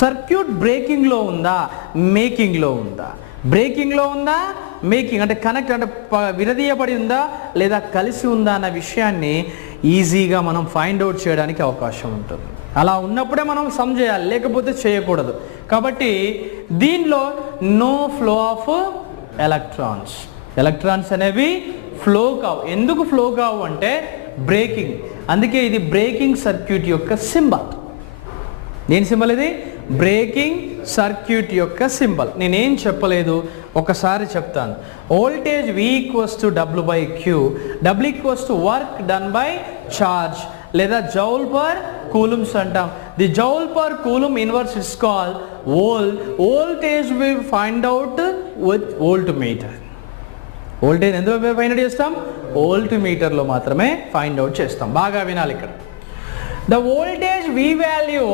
Circuit బ్రేకింగ్లో ఉందా, మేకింగ్లో ఉందా? బ్రేకింగ్లో ఉందా, మేకింగ్ అంటే కనెక్ట్ అంటే విడదీయబడి ఉందా లేదా కలిసి ఉందా అన్న విషయాన్ని ఈజీగా మనం ఫైండ్ అవుట్ చేయడానికి అవకాశం ఉంటుంది. అలా ఉన్నప్పుడే మనం సమ్ చేయాలి, లేకపోతే చేయకూడదు. కాబట్టి దీనిలో no flow of electrons. Electrons అనేవి ఫ్లో కావు. ఎందుకు ఫ్లో కావు అంటే బ్రేకింగ్. అందుకే ఇది బ్రేకింగ్ సర్క్యూట్ యొక్క సింబల్. దేని సింబల్ ఇది? బ్రేకింగ్ సర్క్యూట్ యొక్క సింబల్. నేనేం చెప్పలేదు, ఒకసారి చెప్తాను. Voltage V = W/Q, W = work done by charge లేదా జౌల్ పర్ కూలుమ్స్ అంటాం. The joule per coulomb inverse is call volt. Voltage V find out with volt meter. Voltage ఎందులో find out చేస్తాం? Volt మీటర్లో మాత్రమే find out చేస్తాం. బాగా వినాలి ఇక్కడ. The voltage V value